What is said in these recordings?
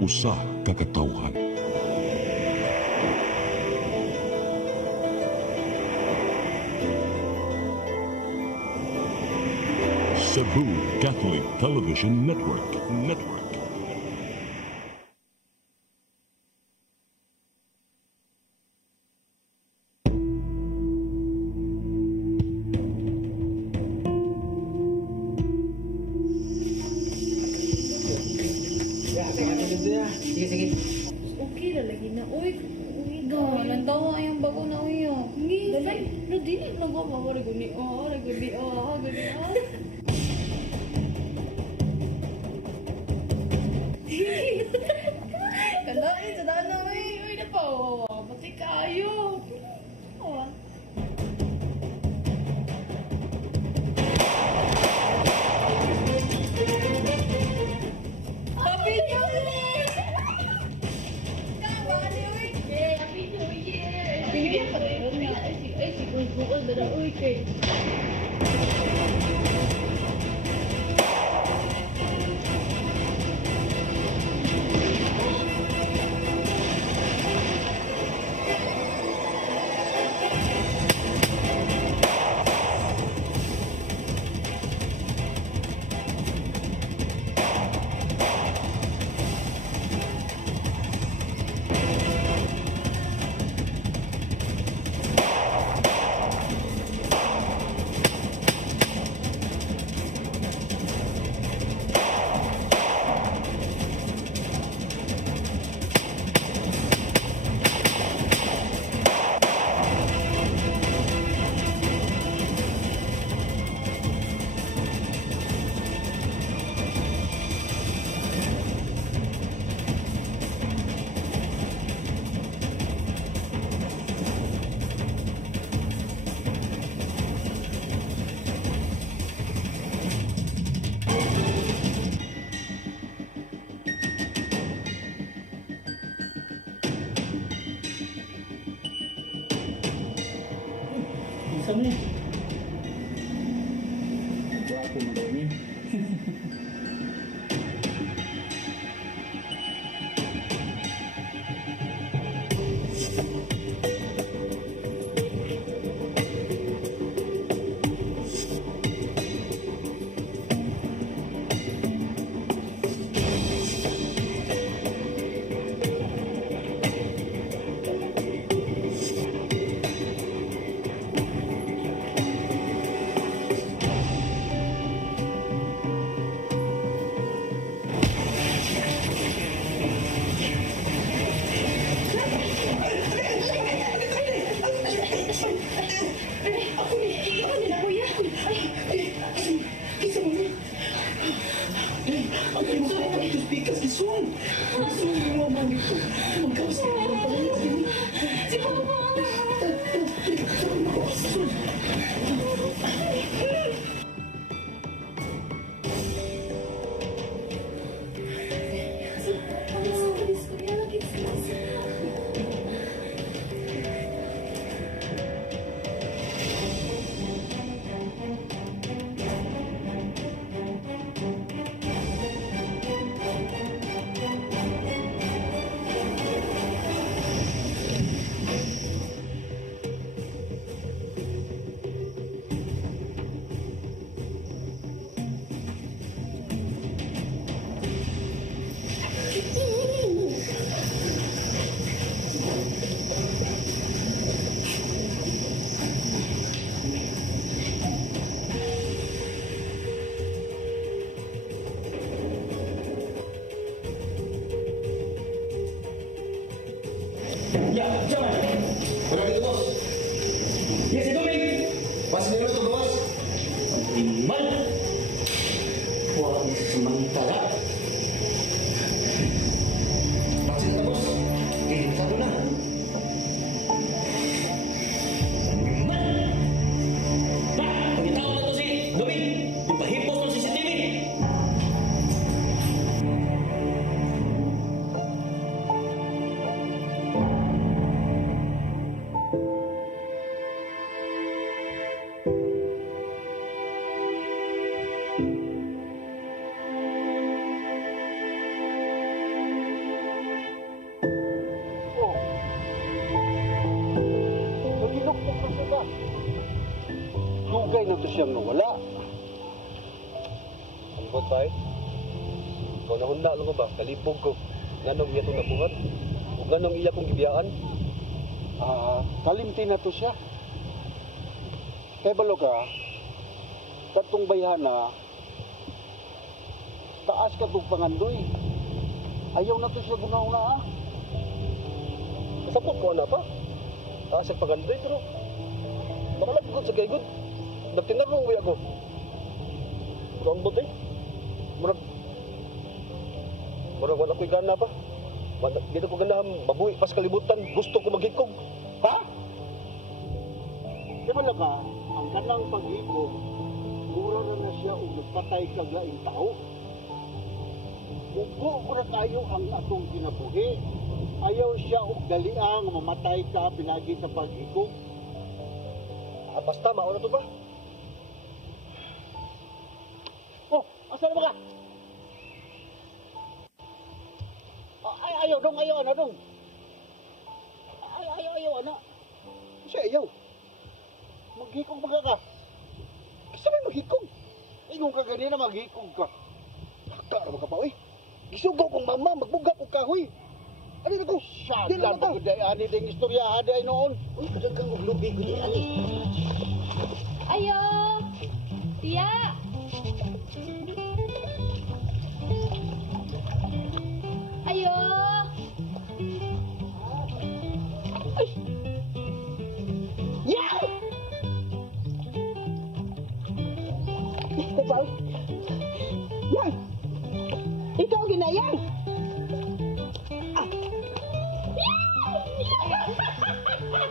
usa ka katawhan. Cebu Catholic Television Network. Sige. Okay na lagi na. Uy, nantawa ayang bago na uyo. Dali, no dili na ko mawari guni. Guni. Kandain sa daan na uy na pa. Pati kayo. Sama ni. Aku mau ni. Ya, jangan. Berapa itu bos? Ya, saya Doming. Masih dulu tuh bos. Iman. Wah, sementara. Masih itu bos. Kita dulu lah. Iman. Pak, kita tahu tuh si Doming. Dipahipos tuh CCTV. Dugay na to siyang nawala. Ang bot ba eh? Ikaw na hunda lang ko ba? Kalibog ko. Ganong iya itong nabuhat? O ganong iya kong gibiyaan? Kalimti na to siya. Kaya balo ka, katong bayhana, taas ka itong pangandoy. Ayaw na to siya guna-una ha. Kasapot ko na pa. Taas ang pagandoy pero makalagod sa gaygod. Nagtinarong uwi ako. Pero ang bot eh. Murag wala ko'y gana pa. Dito ko ganahan, mabuhi pas kalibutan. Gusto ko maghikog. Ha? Kaya balo ka, ang kanang pag-ikog, mura na siya o nagpatay kag laing tao. Ugo ko na tayo ang atong kinabuhi. Ayaw siya og daliang mamatay ka pinagi sa pag-ikog. Basta, mauna to ba? Oh, asan ba ka? Oh, ayaw dong, ayaw dong. Ayaw, ano? Siya ayaw. Maghikog ba ka? Kasi may maghikog. Ingon ka ganina maghikog ka. Haka naman ka pa, uy. Gisugaw kong mama, magbuga ko kahoy. Ano na ko? Di na ba? Ani ding istorya hada ay noon. Uy, kadagang og lubi ko di ani. Ayo! Tiya! Ayo! Yeah! Ikaw? Yang! Ikaw ginayang!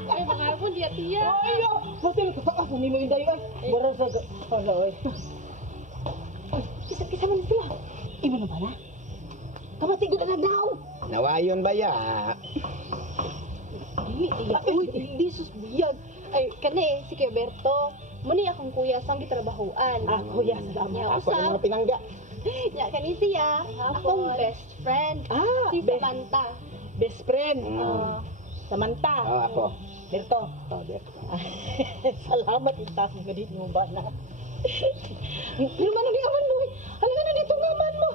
Ay, baka po, tiya, tiya. Ayaw! Hotel ka pa ako ni mo inday ay. Bara sa hala oy. Kisa man sila. Imo na bala? Kamatigod na daw. Nawayon ba ya? Dili, tiya. Uy, di sus biyag. Ay, kani, si Roberto. Muni akong kuya sang gitrabahuan. Kuya, salamat. Nya, Ako ng mga usap. pinangga. Nya, kani siya. Akong best friend. Si Samantha. Best friend. Samantha. Ako. Berto. Salamat ita ko ganit mo ba na. Luman ni aman mo. Halika na dito ngaman mo.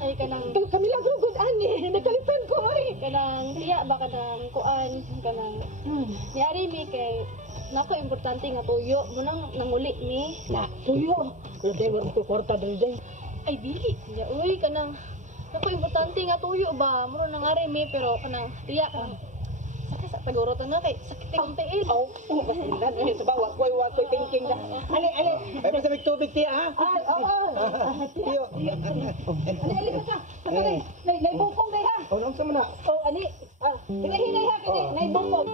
Ay, kanang... Kami lang gugod ani. Nagkalitan ko ay. Kanang tiya ba kanang kuan kanang niari mi kay nako importante nga tuyo mo nang nanguli mi Na, tuyo. Kaya mo ko kwarta dali. ay dili niya uy kanang nako importante nga tuyo ba mo nangari mi pero kanang tiya kanang sa taguro ta na kay sakit ang tiil Basindan ay sa bawa ko thinking na. Ali. Ay, basta may tubig tiya ha? Oo. Tiyo. Ali ka. Sakali. Nay bukong day ha. Unong sa muna. Oh, ani. Hinay ha kini. Nay bukong.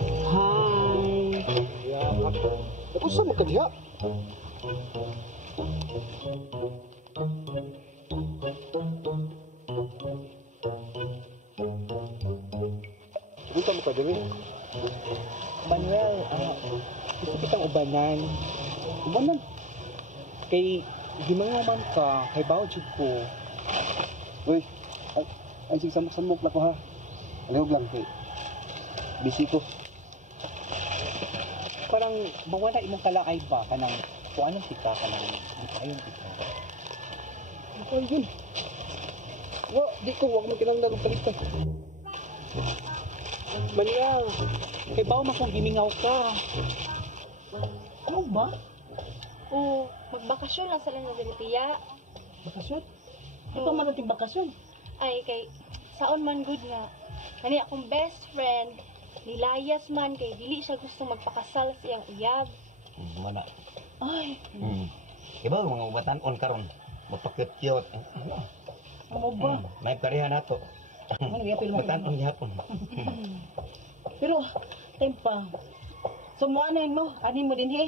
Hi. Ako sa mga diha? Punta mo ka diri. Manuel, gusto kitang ubanan. Ubanan. Kay gimangaman ka, kay bawjud ko. Uy, ay sige samok-samok na ko ha. Alihog lang kay. Busy ko. Parang mawala imong kalaay ba kanang kuanon kita kanang ayon kita. Ako yun. Di ko, wag mo kinanggal ng palista. Manuel, kay bawo man kung gimingaw ka. Ano ba? o magbakasyon lang sa lang diri tiya Bakasyon? Ito man nating bakasyon. ay kay saon man good nga kani akong best friend nilayas man kay dili siya gusto magpakasal sa iyang uyab Mana. ay Iba mga ubatan on karon. Mapakyot-kyot. Ano ba? May pareha na to. Ano yapil mo? Ubatan on gihapon. Pero tempa. Sumuanan mo, ani mo din he.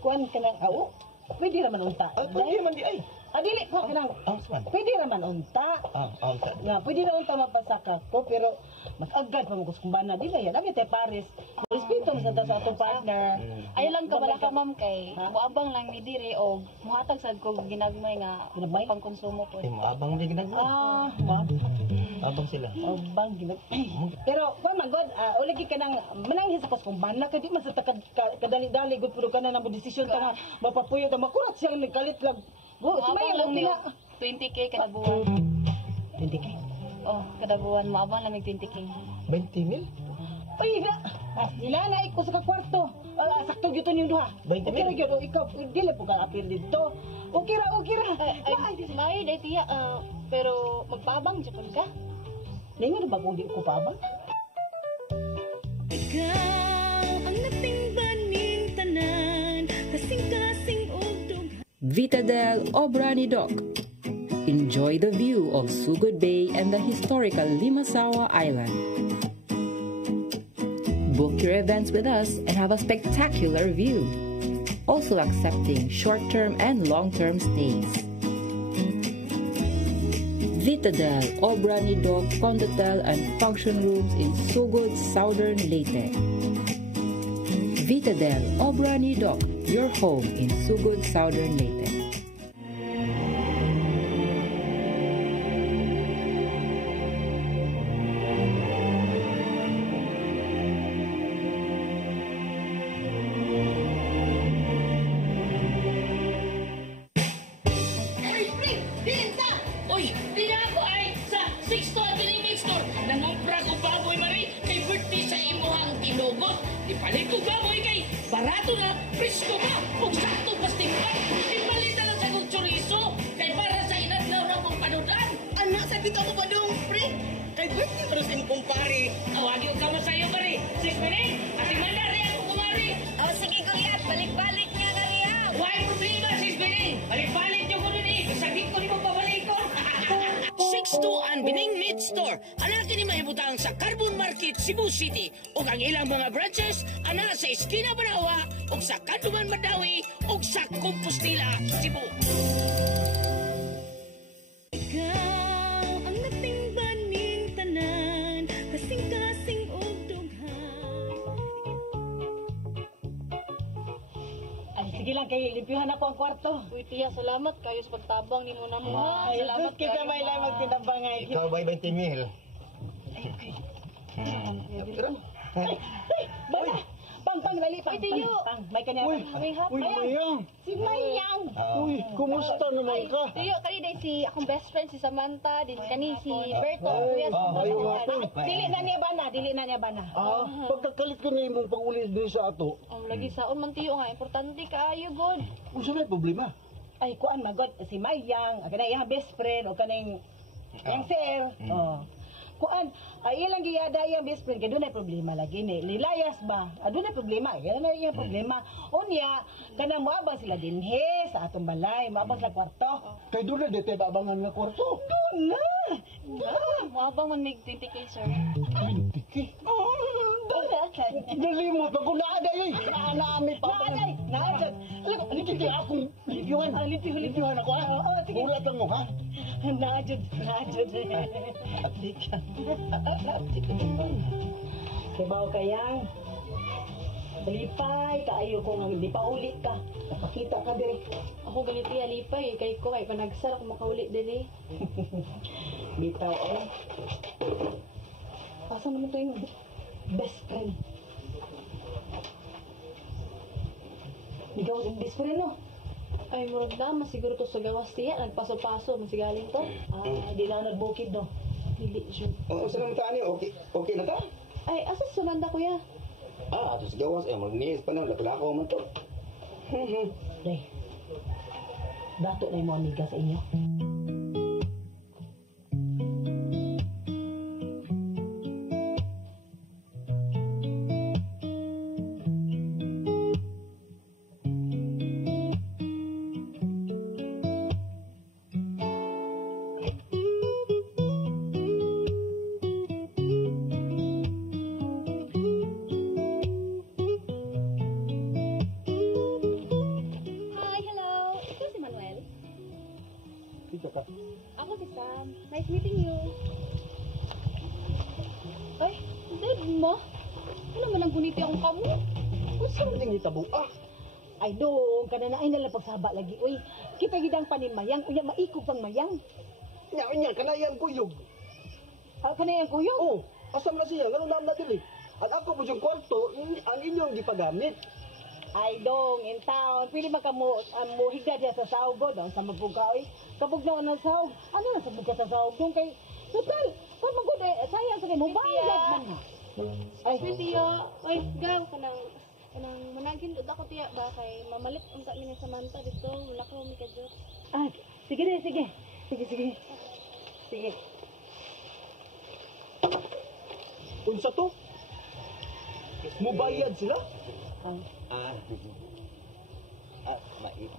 Kuan ka ng awo. Pwede naman unta. Pwede man di ay. Dili ko ka ng... Ausman. Pwede naman unta. Unta. Nga, pwede na unta mapasaka ko, pero mas agad pa mo kumbana. Di na yan. Abi tayo pares. Respeto mo sa atong partner. Ayo lang ka bala ka ma'am kay muabang lang ni dire og muhatag sad ko ginagmay nga Ginagmay? pangkonsumo po. Abang di ginagawa. Abang sila. Bang ginag... Pero, kuan man, God, ulagi ka nang manangis ako sa kumbana. Kaya di man sa kadali-dali, God, puro ka na ng desisyon ka nga mapapuyod. Makurat siyang nagkalit lang. Go, Muabang lang ni pila. 20k kada buwan. 20K. Oh, kada buwan muabang lang mig 20k. 20 mil? Ay, ila na iko sa kwarto. Sakto gyud yung duha. 20 Okay ra gyud ikaw dili po ka apil dito. Okay ra. Ay, may day tiya pero magpaabang jud ka. Ningon ba kung di ko pa ba? Ikaw ang natingbanin tanan, kasing-kasing og Vitadel Obrani Dock. Enjoy the view of Sugod Bay and the historical Limasawa Island. Book your events with us and have a spectacular view. Also accepting short-term and long-term stays. Vitadel Obrani Dock Condotel and function rooms in Sugod, Southern Leyte. Vitadel Obrani Dock, your home in Sugod, Southern Leyte. Uy, di na ako ay sa 6 to Avenue Store. Nangupra ko baboy mari kay birthday sa imuhang tinugot. Ipalit ko baboy kay barato na, presko pa, kung sakto kastimpan. Ipalit na lang sa kong chorizo kay para sa inadlaw na mong panudan. Anak, sa dito mo ba dong, pre? Kay birthday mo sa imong kumpare. Awagyo ka mo sa'yo, mari. 6 minutes, at imanda rin ako kumari. Sige, kuya, balik-balik niya na rin. Why problema, 6 minutes? Balik-balik niyo ko nun eh. Saglit ko ni mo pabalikon. 6-2 Bining Meat Store. Anak ni mahibutang sa Carbon Market, Cebu City. O ang ilang mga branches, ana sa Esquina Banawa, o sa Kanduman Madawi, o sa Compostela, Cebu. Ikaw ang natingbanin tanan, kasing-kasing og Sige lang kay limpyuhan ako ang kwarto. Uy tiya, salamat kayo sa pagtabang ni mo na mo. Salamat kita may lang magtinabang ay. Ikaw ba'y 20 mil? Bala! Pang dali pang. Uy, tiyo. Pang, may kanya. Uy, Mayang. Si Mayang. Uy, kumusta naman ka? Tiyo, kani day si akong best friend si Samantha, din kani si Berto, kuya si ayaw nga po. Dili na niya bana. Pagkakalit ko na imong pag-ulis din sa ato. Ang lagi saon man tiyo nga importante kaayo god. Kung saan may problema? Ay kuan magod si Mayang, kana iyang best friend o kaning yang sir. Oh. Kuan, ay ilang giyada iyang best friend kay dunay problema lagi ni. Lilayas ba? Dunay problema, yan na iyang problema. Unya, kanang moabang sila dinhe sa atong balay, moabang sila kwarto. Kay doon na dito abangan nga kwarto. Doon na. Muabang man mig 20k sir. Doon na. Dali mo, pag unaada yun. Naami pa. Naaday. Hindi akong libyuhan. Libyuhan ako ha. Ulat lang mo ha. Naajud. Kibaw kayang lipay kaayo ko nga hindi pa ulit ka. Napakita ka dire. Ako ganito alipay kay ko kay panagsar ako makauli diri. Bitaw eh. Asa naman to yung best friend? Ikaw yung best friend no? Ay murag na siguro to sa gawas siya nagpaso-paso masigaling to. Di lang nagbukid no? Dili jud. Saan ang taan niyo? Okay na ta? Ay asa Samantha kuya? Atos gawas magnis pa na lako man to. Day. Dato na yung mga amiga sa inyo. Ako si Sam. Nice meeting you. Ay, dead mo? Ano man ang guniti akong kamo? Unsa man ning hitabo? Ay dong, kana na ay nalang pagsaba lagi. Uy, kita gidang panimayang, unya maikog pang mayang. Nya kanayan kuyog. Kana yang kuyo? Oh, asam na siya, ngano naam na dili. At ako po yung kwarto, ang inyong gipagamit. Ay dong, in town, pili magkamo mo higda diya sa sahog dong sa mabugaw. Kapag na ng sahog, ano na sa buka sa sahog dong kay total, kung magud sayang sa kay mo bayad man. Ay, tiya. Ay, gaw kanang managin dud ako tiya ba kay mamalit unta mi sa manta dito. Wala ko mi kadyo. Ay, sige na, sige. Sige. Unsa to? Mubayad sila?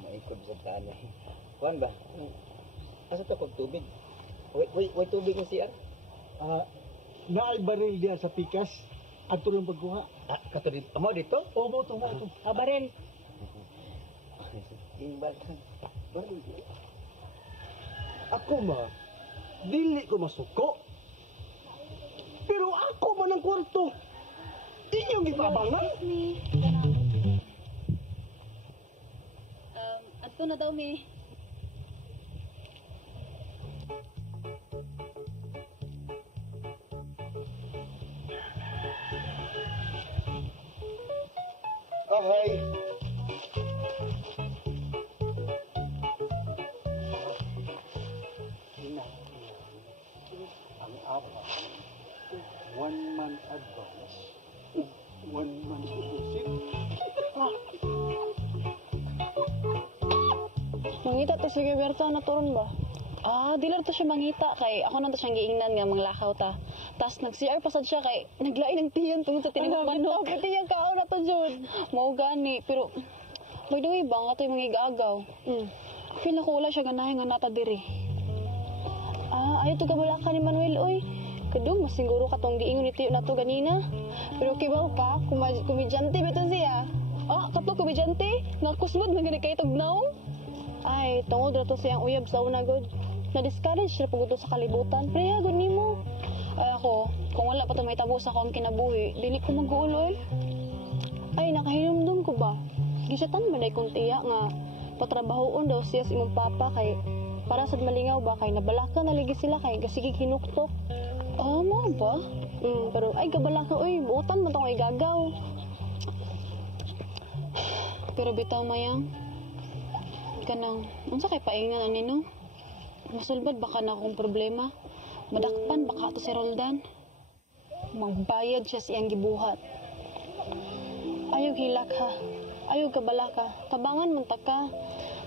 Maikod sa tanay. Kuan ba? Asa to kog tubig? Way tubig ni siya? Naay baril diya sa pikas. At tulong pagkuha. Katulid, amo dito? O, mo to. Abarel. Imbal. Ako ma, dili ko masuko. Pero ako man ang kwarto. Inyong gipabangan. Mi. Adto na daw mi. Okay. Ang awa, 1 month advance, 1 month deposit. Mangita to si Gilberto, naturon ba? Dilar to siya mangita kay ako na to siyang giingnan nga manglakaw ta. Tas nag-CR pasad siya kay naglain ng tiyan tungod sa tinimog manok. Ang tiyan kao na to jud. Mao gani pero by the way ba nga to yung mga igagaw. Feel ako wala siya ganahin nga nata diri. Ayaw to gabalakan ni Manuel oy. Kadung mas siguro katong giingon ni tiyo na to ganina. Pero kibaw ka, kumidyante beton siya. Kato kumidyante, nga kusmod man gani kay tugnaw. Ay, tungod ra to siyang uyab sa una god. Na-discourage siya pagod sa kalibutan. Preya god nimo. Ay ako, kung wala pa to may tabo sa akong kinabuhi, dili ko mag-uulol. Ay, nakahinumdum ko ba? Gisyatan man ay kong tiya nga patrabahoon daw siya sa imong papa kay para sad malingaw ba kay nabalaka na ligi sila kay gasigig hinuktok. Mo ba? Pero ay gabalaka oy, buutan man tong igagaw. Pero bitaw mayang kanang unsa kay paingnan ani no? Masulbad baka na akong problema. Madakpan baka to si Roldan. Magbayad siya siyang gibuhat. Ayaw hilak ha. Ayaw kabalaka. Tabangan man ta ka.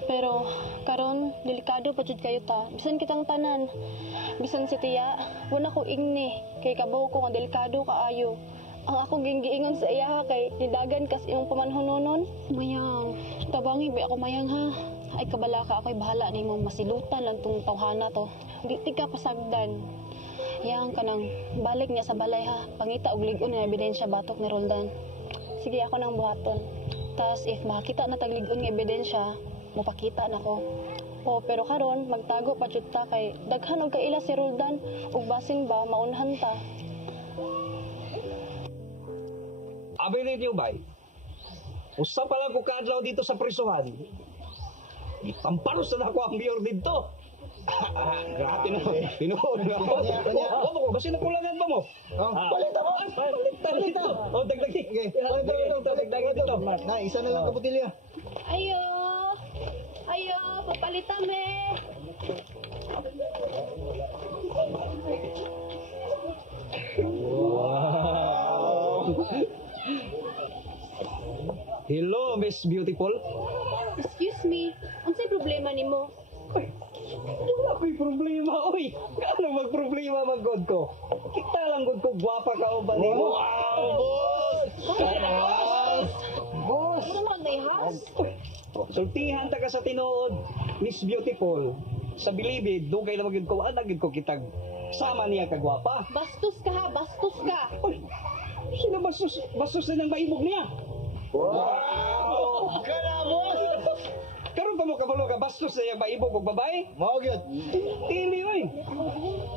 Pero karon delikado pa jud kayo ta. Bisan kitang tanan. Bisan si tiya, wala ko igni kay kabaw ko nga delikado kaayo. Ang ako giingon sa iya kay nidagan kas imong pamanhononon. Mayang, tabangi ba ako mayang ha. Ay kabalaka ako'y bahala nimo masilutan lang tong tawhana to. Di ka pasagdan. Yang kanang balik niya sa balay ha. Pangita og lig-on nga ebidensya batok ni Roldan. Sige ako nang buhaton. Tas if makita na taglig-on nga ebidensya, mopakita na ko. Pero karon magtago pa jud ta kay daghan og kaila si Roldan ug basin ba maunhan ta. Abay rin niyo bay. Usa pa lang ko kadlaw dito sa prisuhan. Ipamparos na ako ang mayor dito. Grabe na. Tinuod na ako. Ano ko? Kasi nakulangan ba mo? Palit ako. Palit dito. Dagdagi. Dagdagi dito. Na, isa na lang kabutilya. Ayo, papalitan me. Wow. Hello, Miss Beautiful. Excuse me, unsay problema nimo? Wala ko'y problema, oy. Ano magproblema magod ko? Kita lang god ko gwapa ka o ba nimo? Wow, boss! Boss! Ano man may has? Sultihan ta ka sa tinuod, Miss Beautiful. Sa bilibid, dugay na magid ko, anagid ko kitag sama niya ka gwapa. Bastos ka ha, bastos ka. Oy, sino bastos na ng maimog niya? Wow! Kana, boss! Karon Unsa pa mo kabalo ka bastos sa iyang maibog og babae? Mao gyud. Dili oy.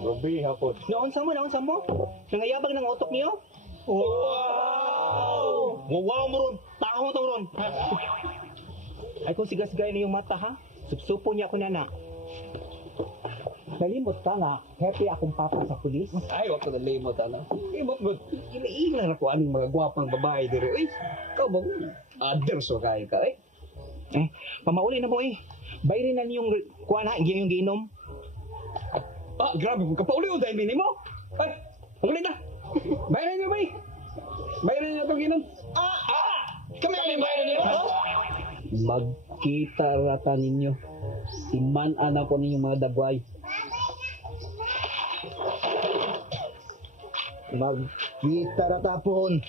Grabe hapon. Naunsa mo? Nangayabag ng utok niyo? Wow! Wow mo ron. Tao to ron. Ay kung sigas-gay na yung mata ha, supsupo niya ako na. Nalimot ka nga, happy akong papa sa pulis. Ay, wag ko na limot, ano? Limot mo, ila ako aning mga gwapang babae dito. Uy, ikaw ba? Aderso kayo ka eh. Pamauli na mo eh. Bayarin na niyong kuha na, yung giinom. Ah, grabe, kapauli o dahil minimo. Ay, pangulit na. Bayaran niyo ba eh? Bayaran niyo itong giinom. Kami ang bayan niyo, ha? Magkita rata ninyo. Iman-ana ko ninyong mga dabway. Magkita ra tapon.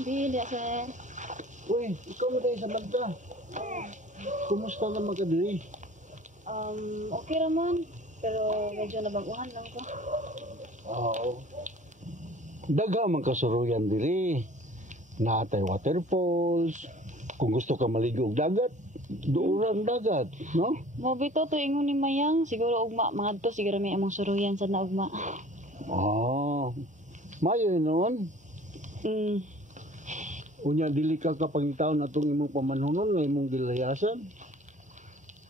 Bili, sir. Uy, ikaw na tayo sa magda. Kumusta naman ka diri? Okay raman. Pero medyo nabaguhan lang ko. Oo. Daga man kasuruyan diri. Natay waterfalls. Kung gusto ka maligo og dagat, doon dagat, no? Mabito to ingon ni Mayang. Siguro ugma, mga to siguro may among suruyan sa na ugma. Mayo noon. Unya dili ka kapangitaon atong imong pamanhunon nga imong gilayasan.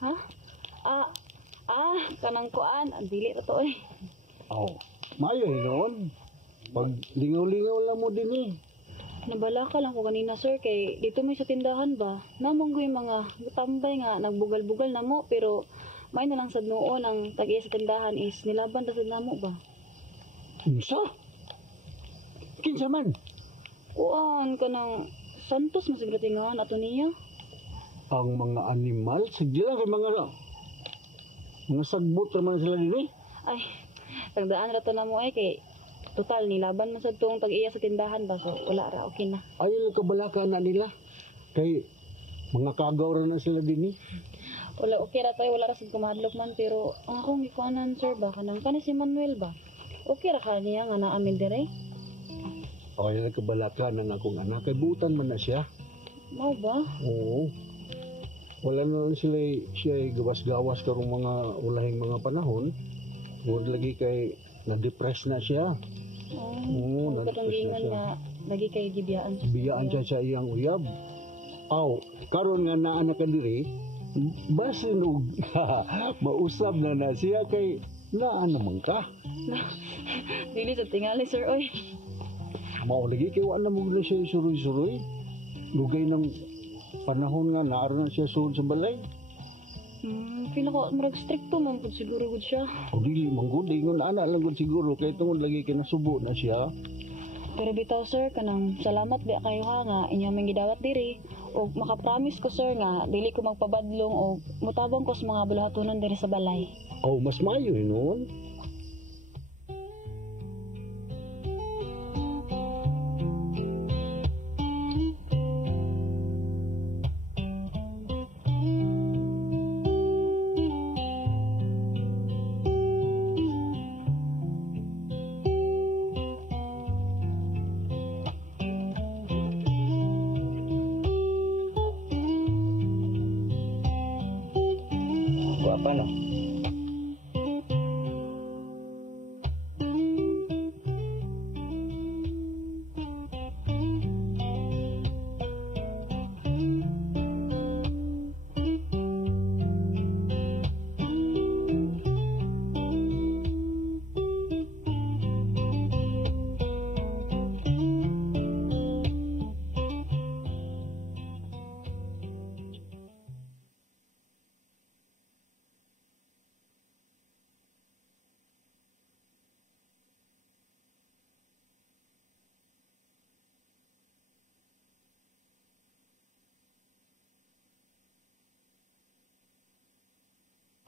Ha? Kanang kuan, ang dili ra to eh. Mayo noon. Pag lingaw-lingaw lang mo din eh. Nabalaka lang ko kanina sir kay dito may sa tindahan ba. Namong ko yung mga tambay nga nagbugal-bugal na mo pero may na lang sad noon ang tag-iya sa tindahan is nilaban ta sad namo ba. Unsa? Kinsa man? Kuan kanang santos masiglatingan ato niya. Ang mga animal, sigila kay mga sagbot naman sila dili. Ay, tagdaan ra to namo ay kay total nilaban man sad tong tag-iya sa tindahan ba so wala ra okay na. Ayaw kabalaka na nila. Kay mga kagaw ra na sila din eh. Wala okay ra tayo wala ra sad kumadlok man pero ang akong gikuanan sir ba kanang kani si Manuel ba. Okay ra kaniya nga naamin dire. Ayaw kabalaka na akong anak kay butan man na siya. Mao ba? Oo. Wala na siya gawas-gawas karong mga ulahing mga panahon. Huwag lagi kay na-depress na siya. Oo, katunggingan nga lagi kay gibiyaan. Biyaan siya sa iyang uyab. Karon nga naa na ka diri, basin og mausab na siya kay naa naman ka. Dili sa tingali sir oy. Mao lagi kay wala mo na siya suroy-suroy. Lugay ng panahon nga naaro na siya suod sa balay. Feel ko marag stricto man pud siguro gud siya. O dili manggod ingon ana lang gud siguro kay tungod lagi kay nasubo na siya. Pero bitaw sir kanang salamat ba kayo ha nga inyo man gidawat diri og makapromise ko sir nga dili ko magpabadlong og mutabang ko sa mga bulahatonon diri sa balay. Mas mayo noon. Guwapa, no?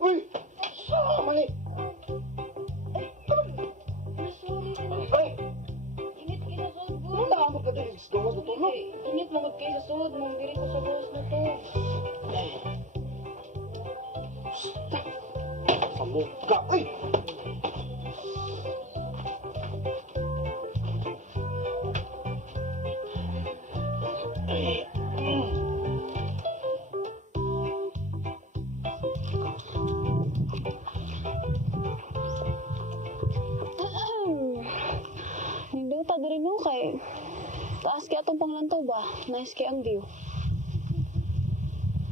Uy! Sama ni! Ay! Init kita sud ko. Ano na ka diri sa gawas na tulog? Init mo gud kay sa sud mong diri ko sa gawas na to. Sa mukha! Ay! diri no kay taas kay atong panglantaw ba? Nice kay ang view.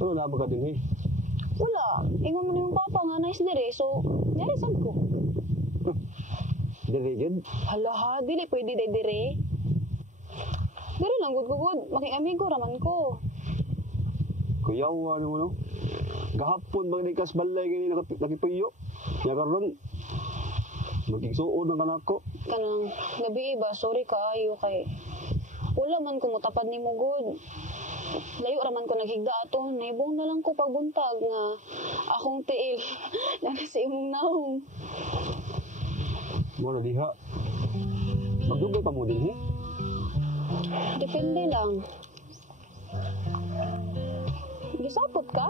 Ano na ba ka din, eh? Wala, ingon man yung papa nga nice diri, so nyari sad ko. Dili, yun. Hala ha, dili pwede dire. Diri lang gud, making amigo raman ko. Kuyaw, ano mo, no? Gahapon, bang ikas balay ganyan nakipuyo. Nga karon magigsuon ng kanako. Kanang gabi ba, sorry kaayo kay wala man ko motapad ni mo good. Layo raman ko naghigda ato, naibong na lang ko pagbuntag nga akong tiil na sa imong naong. Mo na diha. Magdugay pa mo din, eh? Depende lang. Gisapot ka?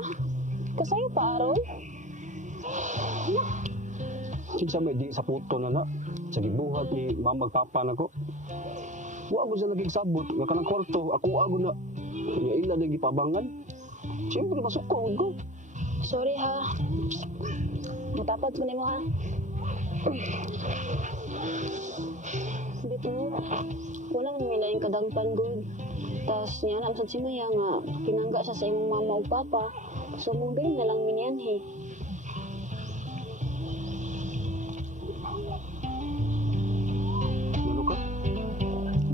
Kasayo pa aron? Sige may di sa puto na na. Sa gibuhat ni mamag papa na ko. Wa mo sa nagigsabot nga kanang kwarto, ako ago na. Nga ila na gipabangan. Siyempre masukod ko. Sorry ha. Matapad mo nimo ha. Dito mo. Wala nang milaing kadagpan good. Tas niya na si Maya nga pinangga siya sa imong mama o papa. So mong bilin na lang minyan he. Ano ka?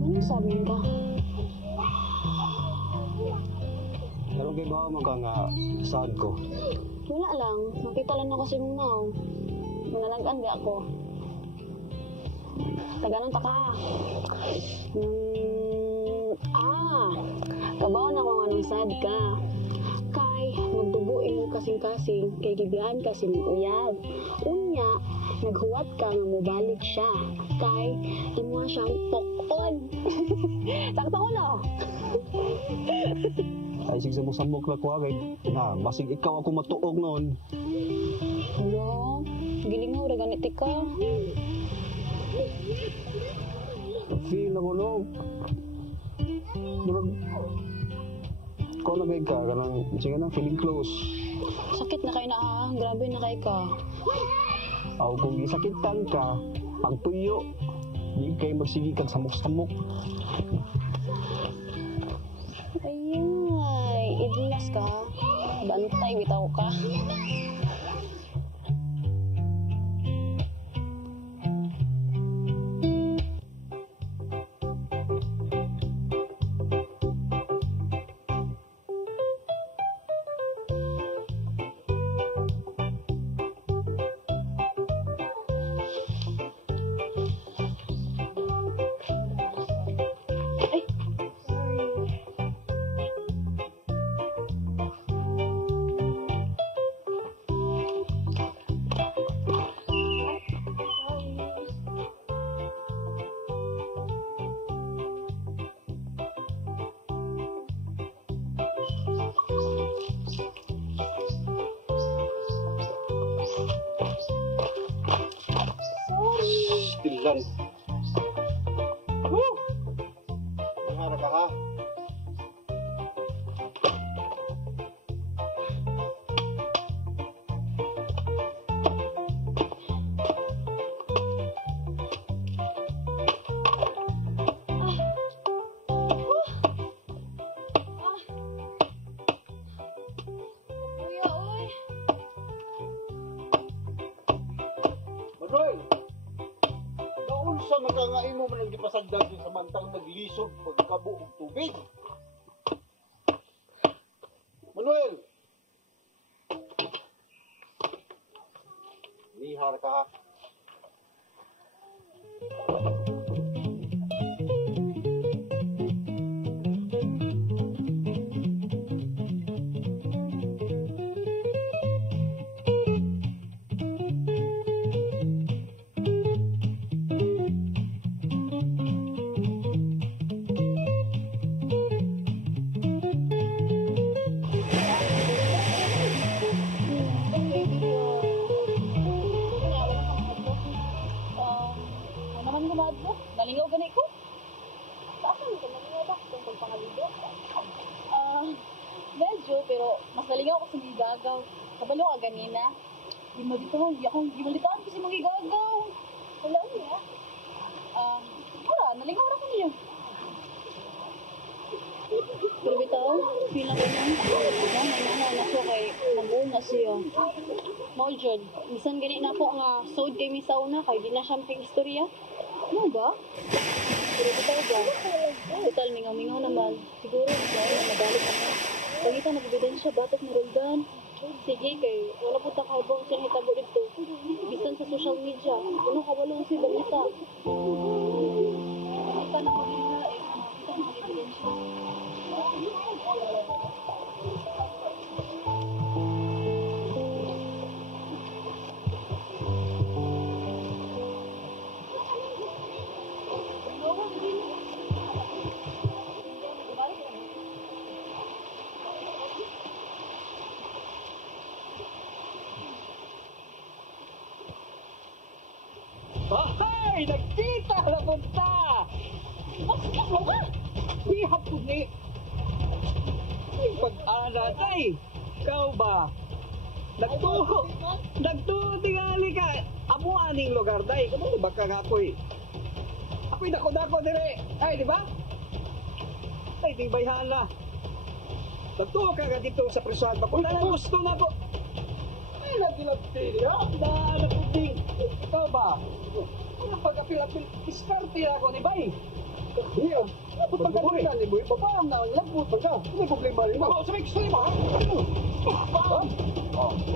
Ano sabi ka? Pero kay ba man ka nga sad ko? Wala lang. Makita lang ako sa imong naong. Manalagaan ba ako? Taganon ta ka. Kabaw na ko nga nang sad ka. Kay, magdugo imong kasing-kasing, kay gibihan ka si uyab. Unya, naghuwat ka nga mobalik siya. Kay, imo siyang pokon. Sakto ko na. Ay sige mo samok na ko kay na basig ikaw ako matuog noon. Hello, gilingaw ra ganit ka. Feel ako no. Murag ko na kay ka kanang sige na feeling close. Sakit na kay na ha, grabe na kay ka. Aw kung gisakitan ka, pagtuyo, di kay magsigi kag samok-samok. Ay, idlas ka. Bantay bitaw ka. Tilan. Mahara ka ha. Kuya, oy. Manuel! Naunsa makangain mo man ang gipasagdag sa samantang naglisod pagkabuog tubig. Manuel! Nihar ka ha. Nalingaw ganit ko? Saan mo ka nalingaw ba? Tungkol pangaligo? Medyo, pero mas nalingaw ko sa mga gagaw. Kabalo ka ganina. Di mo dito, gimalitaan kasi mga gagaw. Wala niya. Wala, naligaw na ko niyo. Pero bitaw, feel ako nun. May na ko kay mag-una siya. Mao jud, bisan gani na ko nga sod kay misaw na kay di na siya istorya. Ano ba? Pero bitaw ba? Total, mingaw-mingaw naman. Siguro, nagalit ako. Pagita mag-ebidensya, batok ni Roldan. Sige, kay wala po takabong siya hitabo dito. Bisan sa social media. Ano kawalong si balita? Kita na ko nila eh. Kita na mag-ebidensya. Ay, nagkita na punta! Bakit mo ba? Di hapon ni... Ay, pag-ana, tay! Ikaw ba? Nagtuho tingali ka! Amo aning lugar, tay! Kamo ba ka ako'y? Ako'y dako-dako dire! Ay, di ba? Ay, di bayhala! Nagtuho ka ka dito sa prisuhan ba? Kung nalang gusto na ko! Ay, nagilagti niya! Daan ako ding! Ikaw ba? Anong pag-apil-apil? Iskarte ako ni Bay! Iya, ano pagkakita ni Boy? Babaang na, lagbutang ka. Hindi problema rin mo. Sabi, gusto niyo ba?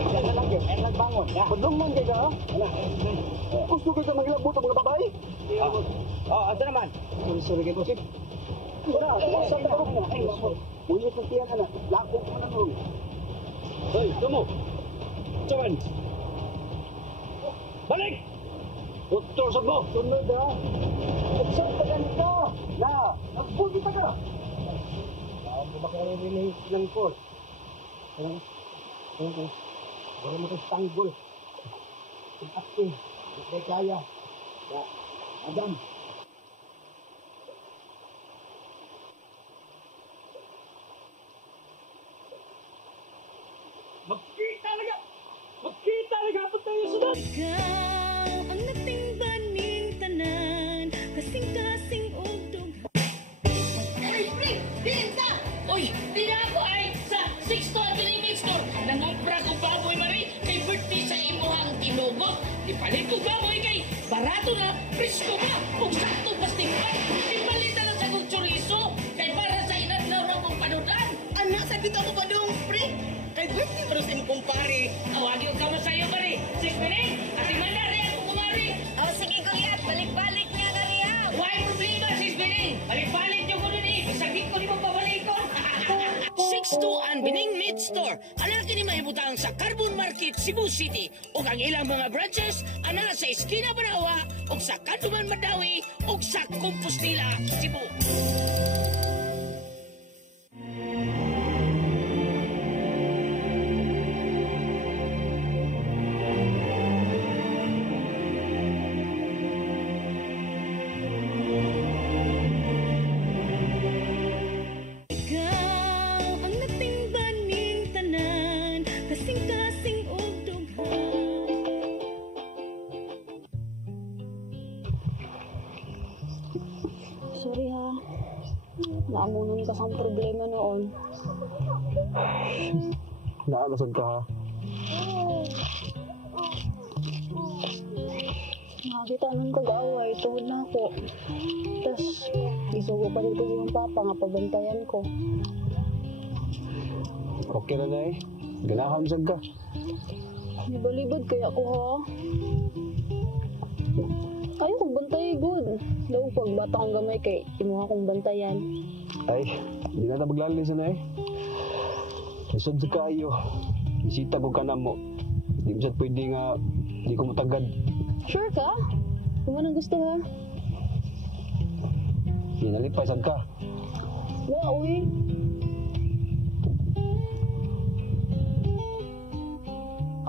Yan na lang yun. Yan lang bangon. Padungman kayo ka, ha? Gusto kayo ka maglabot ang mga babae? Asa naman? Sorry kayo, Kusip. Wala, saan na ako? Uyos ng tiyan ka na. Lako ko na nun. Hoy, tumo! Saban! Balik! Utol sa mo! Sunod, ha? Saan ka ganito? Na, nagpugi ka ka. Ano ba kayo rin ng court? Wala mo kang tanggol. Acting, hindi kaya. Adam. Magkita na po tayo sa doon! Ikaw ang natingban ning tanan, kasing-kasing og dugha. Ay, pre! Dinta! Uy, di na ako ay sa 6 to Unlimited Store. Nangumpra ko baboy mari kay birthday sa imuhang tinugot. Ipalit ko baboy kay barato na, presko ba? Kung sakto pastimpan, ipalit na lang sa kong chorizo. Kay para sa inadlaw na kong panudan. Anak, sakit ako pa dong, pre. Kay birthday mo sa imong kumpare. Awagyo ka masayo mari. Sis Pining, kasi mandari ako kumari. Oh, sige Goliath, balik-balik niya na riya. Why problema, Sis Pining? Balik-balik yung kuno ni. Isagit ko ni mo pabalikon. 6-2 ang Bining Meat Store. Anak ni mahibutang sa Carbon Market, Cebu City. O ang ilang mga branches, ana sa Esquina Banawa, o sa Kanduman Madawi, o sa Compostela, Cebu. Ikaw ang natingban ning tanan, kasing-kasing og dugha. Sorry ha. Naamunon ka sang problema noon. Naalasad ka, ha? Nakakita nun kag-away, tuhod na ako. Tapos, isugo pa dito yung papa nga pabantayan ko. Okay na na eh. Ganahamsag ka. Nibalibad kaya ako ha. Ayaw kong bantay, good. Daw pag bata kong gamay kay imuha kong bantayan. Ay, di na maglalisa na eh. Lisod sa kayo. Bisita ko ka na mo. Di mo siya pwede nga, di ko matagad. Sure ka? Kung anong gusto ha? Di nalipay, sad ka. Wow eh.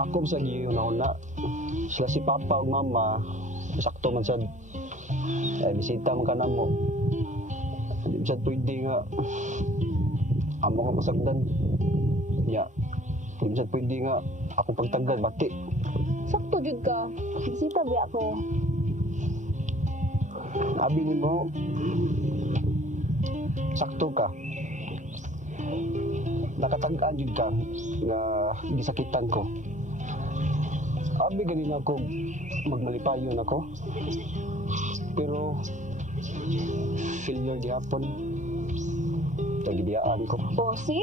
Ako sa giyo na una. Sila si Papa o Mama, sakto man sad. Ay, bisita man ka na mo. Di mo siya pwede nga. Amo ka masagdan. Ya, di mo siya pwede nga. Ako pagtagad, bati. Sakto jud ka. Bisita biya ako. Abi ni mo. Sakto ka. Nakatangkaan jud ka nga gisakitan ko. Abi ganin ako magmalipayon ako. Pero failure gihapon. Tagidiyaan ko. Bossy,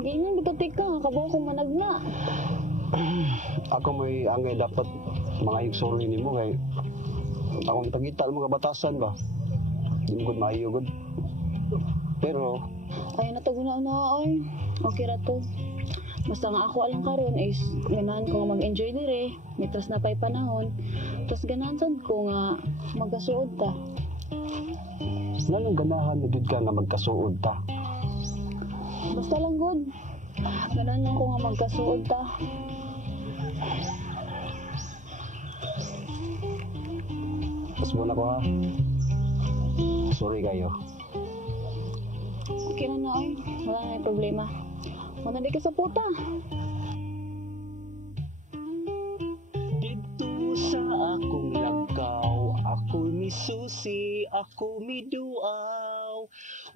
hindi nga bitatik ka. Kabaw kong managna. Ako may angay dapat mga igsuri ni mo kay akong ipagita ang mga batasan ba. Hindi mo gud maayo gud. Pero Ay, nataguna-una oy. Okay ra to. Basta nga ako alang karon is ganahan ko nga mag-enjoy dire. Mitras na pa'y panahon. Tapos ganahan sad ko nga magkasuod ta. nanong ganahan na jud ka nga magkasuod ta. Basta lang good. Ganahan lang ko nga magkasuod ta. Mas muna ko ha. Sorry kayo. Okay na na oy. Wala na yung problema. Muna di ka sa puta. Dito sa akong lagaw, ako misusi, ako miduaw.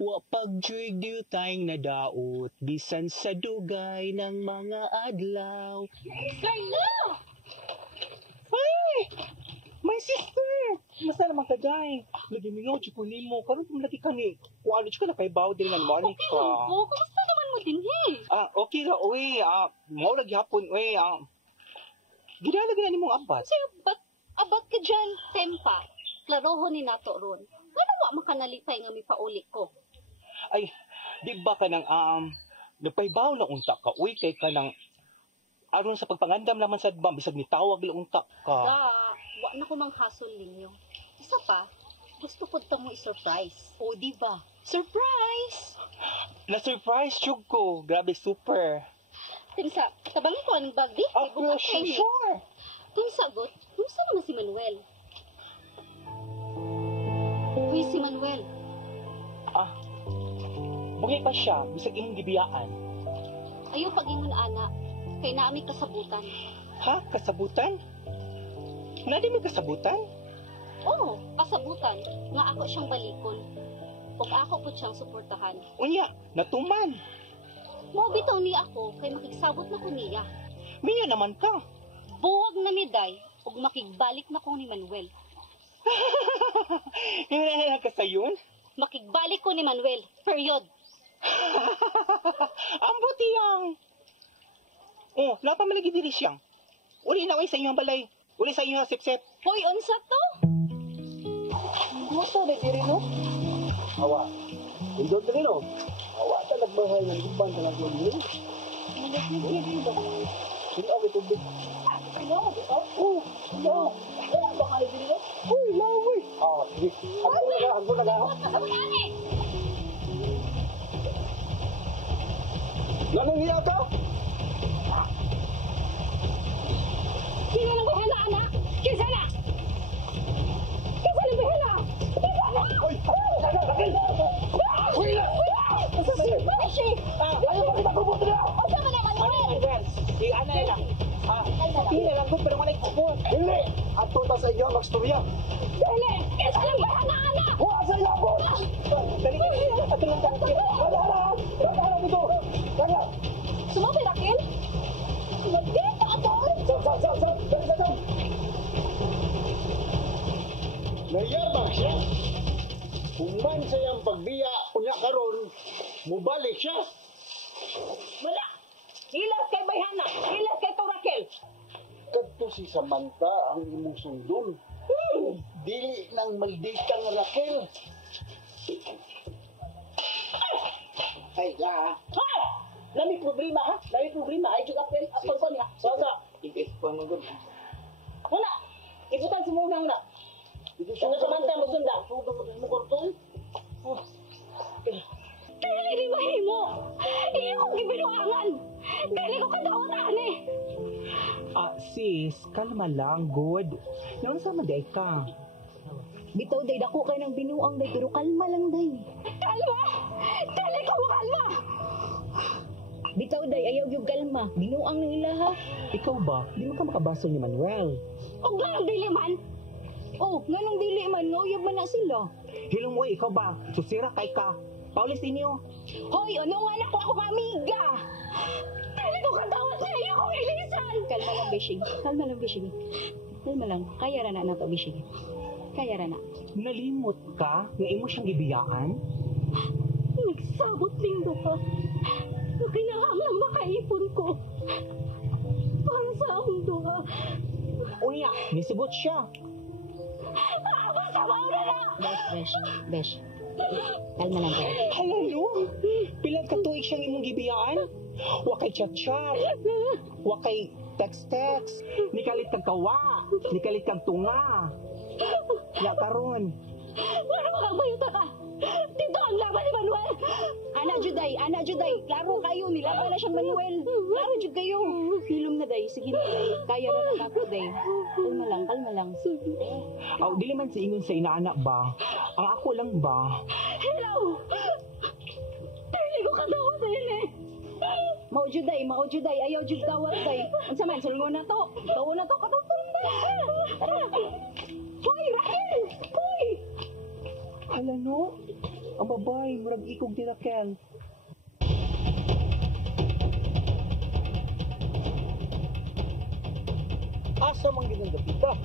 Wa pagjuig tayong nadaot, bisan sa dugay ng mga adlaw. Carlo! Ay! My sister! Masa naman ka, Day? Lagi mingaw, chiko nimo. Karoon kung lagi ka ni. Kualo, chika na kay baw din nga naman Okay lang po. Kamusta naman mo din Okay ra, uy. Mao lagi hapon, uy. Gidala ni mong abat. Sir, abat ka dyan, tempa. Klaroho ni nato ron. Ano wa makanalipay nga may pauli ko? Ay, di ba ka nang, nagpaybaw na unta ka, uy, kay ka nang, aron sa pagpangandam naman sa bam, bisag ni tawag lang unta ka. Wa na ko mang hasol ninyo. Isa pa, gusto ko ta mo i-surprise. O, di ba? Surprise! Na-surprise, chug ko. Grabe, super. Tinsa, tabangin ko ang bag di. Sure. Tinsa, got, kumusta naman si Manuel? Uy, si Manuel. Bugay pa siya, bisag imong gibiyaan. Ayaw pag-ingon, ana. Kay naami kasabutan. Ha? Kasabutan? Nadi may kasabutan? Oo, kasabutan. Nga ako siyang balikon. Ug ako po siyang suportahan. Unya, natuman. Mo bitaw ni ako kay makigsabot na ko niya. Miya naman ka. Buwag na ni Day ug makigbalik na ko ni Manuel. Hinahal ka sa yun? Makigbalik ko ni Manuel. Period. Ang buti yang. Oh, napamalagi diri siyang. Uli na sa inyong balay. Uli sa inyong sip-sip. Hoy, unsa to? Musta rin diri no? Awa. Indot rin no. Awa talagbahay ng ibang talagang yun. Sino ako tubig? Ano? Oh, no. Ano ba kayo diri no? Uy, lawi. Sige. Ako na ga. Nanong hiya ka? Sino nang bahala, anak? Kisa na! Kisa na bahala! Kisa na! Uy! Uy! Mashi! Ayaw mo kita pupunta na! Asa man naman mo? Di ana lang. Hindi lang ko pero malay ko. Hindi! Ato ta sa iyo magstorya. Dali! Kisa na bahala, anak! Huwag sa ilabo! Dali ka. Ato lang ka. Rada dito! Rada! Sumabi, Raquel? Dito ako! Sab! Nayabag siya. Kung man siyang pagbiya, unya karon, mubalik siya. Wala. Hilas kay Bayhana. Hilas kay Raquel. Kadto si Samantha ang imong sundon. Dili nang maldita nga Raquel. Ay, Ha? Lami problema ha? Lami problema. Ay, juga Raquel. Apa ko niya? Sasa. Ipis pa magod. Wala. Ibutan si Muna na. Ano Samantha mo sunda? Mo korton? Dili di mahimo! Iyo kong gibinuangan! Dili ko kadawatan eh! Sis, kalma lang, good. Noon sa maday ka. Bitaw day dako kay nang binuang day pero kalma lang day. Kalma! Dili ko mo kalma! Bitaw day ayaw yung kalma. Binuang nila ha. Ikaw ba? Di mo ka makabaso ni Manuel. Ug lang dili man! Oh, nganong dili man, ngauyab man na sila. Hilong mo, ikaw ba? Susira kay ka. Paulis inyo. Hoy, ano nga na ko ako amiga? Dili ko katawad sa iyo kung ilisan! Kalma lang, Bishing. Kalma lang, Bishing. Kalma lang. Kaya ra na to, Bishing. Kaya ra na. Nalimot ka? Nga imo siyang gibiyaan? Nagsabot linggo pa. Kinahanglan makaipon ko. Para sa akong duha. Unya, nisugot siya. Basta mauna na! Besh. Kalma lang tayo. Halalo? Pilang ka tuig siyang imong gibiyaan? Wakay chat-chat. Wakay text-text. Nikalit kag kawa. Nikalit kag tunga. Ya karon. Wala mo kang bayuta ka! Dito ang laban ni Manuel! Ana Juday, klaro kayo, nilaban na siyang Manuel. Klaro jud kayo. Hilom na day, sige na day. Kaya na lang ako day. Kalma lang. Aw, dili man sa ingon sa inaanak ba? Ang ako lang ba? Hello! Dili ko katawa sa ini! Mao Juday, ayaw jud tawag day. Unsa man sulungon na to? Tawo na to katulong ba? Hoy, Rahel! Hoy! Hala no? Ang babay, murag ikog ni Raquel. Asa man ginang gapita?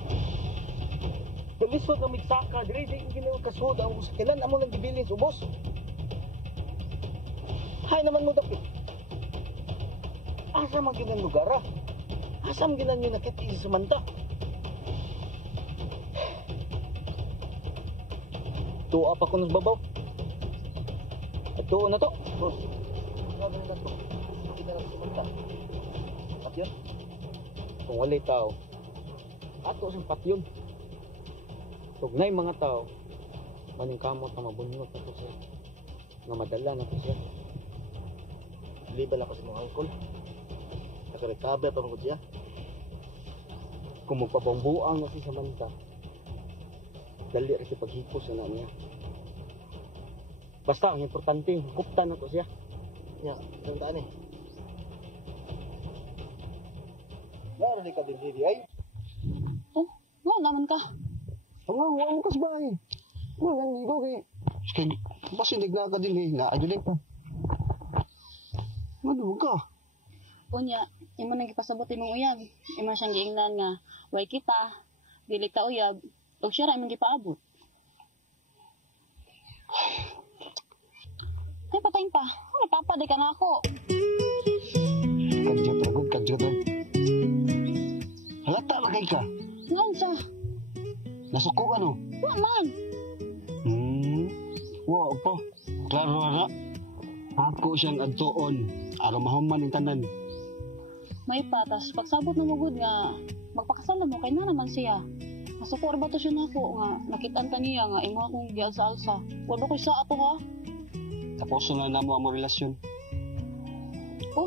Dalisod na migsaka, dili di ginang kasud ang sakilan amo lang gibilin sa ubos. Hay naman mo dapit. Asa man ginang lugar ah? Asa man ginang yung nakiti sa manta? Tuwa pa ko nos babaw. Tuwa na to. Bros. Sabi na to. Hindi na sa patyon. Kung walay tao, ato sa patyon. Tugnay mga tao, maning kamot na mabunyot na to siya. Nga madala na to siya. Liban ako sa mga angkol. Nakarecover pa mo siya. Kung magpabambuang na si Samantha, dali rin si paghipos na niya. Basta, ang importante, kupta na to siya. Nya, tandaan eh. Meron ka din didi ay. Oh, wow naman ka. Wala mo kas ba eh. Wala nga ligo kay. Basta hindi ka din eh. Naadulay pa. Ano ka? Unya, imo nang gipasabot imong uyab. Imo siyang giingnan nga, way kita, dili ta uyab. Ug siya ra imong gipaabot. Ay, patayin pa. Ano, papaday ka nga ako. Kadyot. Halata lagay ka. Ngayon sa? Nasuko ka no? Wa man. Wa pa. Klaro na. Ako siyang adtoon. Aron mahuman ng tanan. May patas. Pagsabot na magod nga, magpakasal na mo, kay na naman siya. Masukor ba to siya na ako nga, nakitaan ka niya nga, imo akong gialsa-alsa. Wala ko sa ato ha. Tapos na namo ang relasyon. Oh,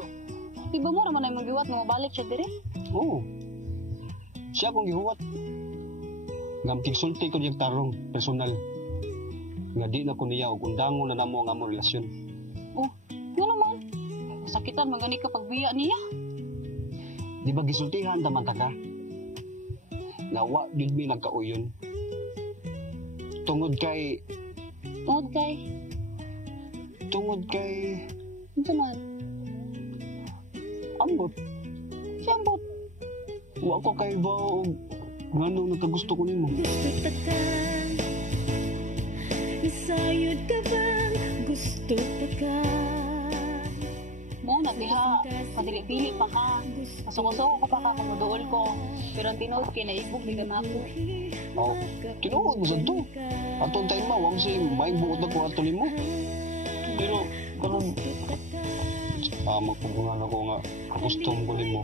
iba mo naman ay magiwat nga mabalik siya dire? Oo. Siya akong gihuwat. Ngam sulti ko niyang tarong personal. Nga di na ko niya og undangon na namo ang among relasyon. Oh, nga naman. Sakitan magani ka pagbiya niya. Di ba gisultihan taman ta ka? Nawa gid mi nagkauyon. Tungod kay unsa man? Ambot. Si ambot. Wa ko kay ba og ngano nagkagusto ko nimo. Nasayod ka bang gusto pa ka? Mo na diha, padili-dili pa ka. Masuko-suko ko pa ka kung maduol ko. Pero ang tinuod kinaibog di ka na ako. Oh, tinuod mo sa to. Atong time mo, wang si maing buot na kwarto nimo. Pero karon magpabungan ako nga gusto mo nimo.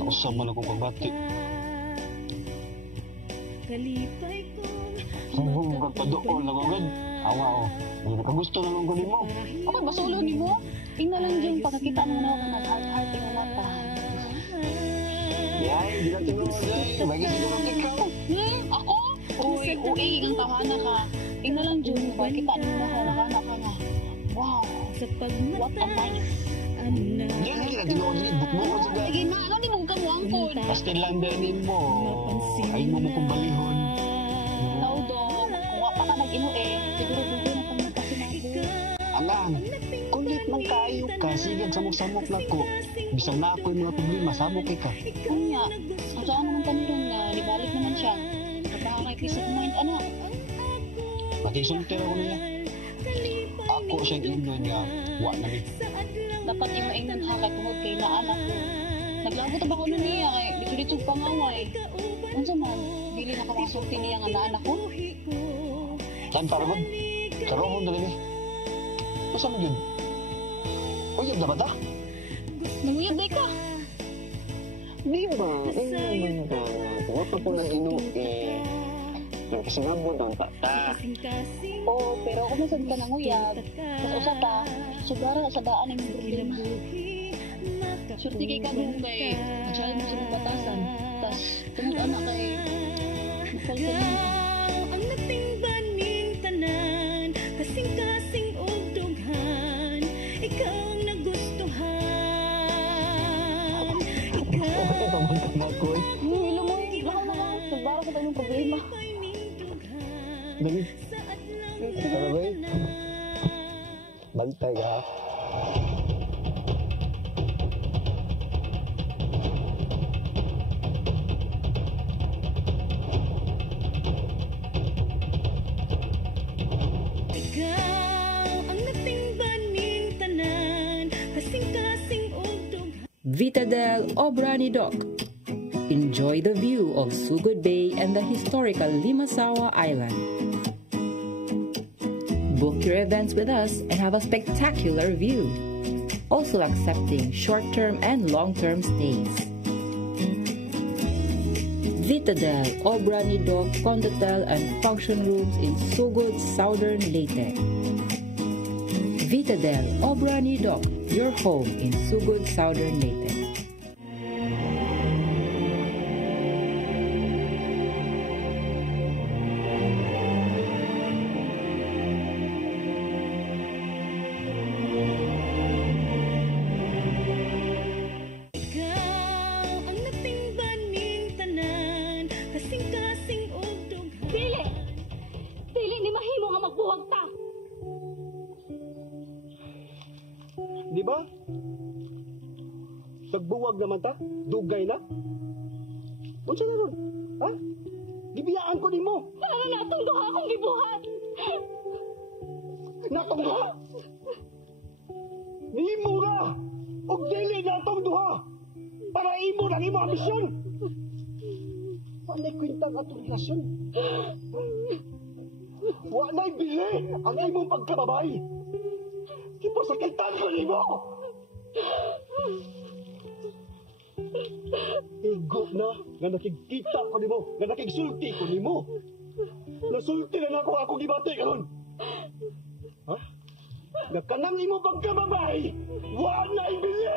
Nausap man akong pagbati. Kalipay ko Kung magpadool lang agad. Awa o. Hindi ka gusto na lang nimo. Ako basulo ni mo. Tingnan lang yung pagkakita mo na ako nag-heart-heart yung mata. Yay, di na tinuod ay. Bagay siguro ikaw. Ako? Uy, ang tawana ka. Tingnan lang yung pagkakita mo na ako nag-anak ka na. Wow. What a nice. Hindi na tinuod din. Bukbukod sa Sige na, ano di mo kang wangkod? Pastil lang din mo. Ay mo mo kong balihon. Masigag samok-samok na ko. Bisang na ako yung mga problema, samok ka. Kunya, ang saan naman tanong nga, libalik naman siya. Kapag kay peace of mind, anak. Makisulti ako niya. Ako siyang inon nga, wa na mi. Dapat yung maingon ha, kay tungod kay naanak ko. Naglabot ba ko nun niya, kay dito-dito pangaway. Unsa man, dili na kawasulti niya nga naanak ko. Saan para mo? Karohon na rin eh. Masa mo yun? Uyab na ba ta? Nanguyab day ka. Di ba? Naman ka. Wapa ko ng ino eh. Kasi nga mo doon ta. Oo, pero kung masad ka nanguyab, tapos usa pa, sugara sa daan ang problema. Surti kay kagong kay, masyal mo sa batasan. Tapos, tungod anak kay, mapalpan mo. Ang natingbaning tanan, kasing-kasing og dughan, ikaw ang nagustuhan. Ikaw Hilo mo, baka naman, nagbara ko tayong problema. Lagi. Para ba eh? Bantay ka ha? Vitadel Obrani Dock. Enjoy the view of Sugod Bay and the historical Limasawa Island. Book your events with us and have a spectacular view. Also accepting short-term and long-term stays. Vitadel Obrani Dock Condotel and function rooms in Sugod, Southern Leyte. Vitadel Obrani Dock, your home in Sugod, Southern Leyte. Dili ni mahimo nga magbuwag ta. Di ba? Pagbuwag naman ta, dugay na. Unsa na ron? Ha? Gibiyaan ko nimo. Para natong duha akong gibuhat. Natong duha? Nimo ra! Og dili natong duha! Para imo lang imo ang misyon! Panay kwinta ka itong relasyon. Wa na'y bili ang imong pagkababay. Kipasakitan ko nimo! Igo na nga nakikita ko nimo, nga nakigsulti ko nimo. Nasulti na ako akong gibati karon. Ha? Nga kanang imo pagkababay, wa na'y bili!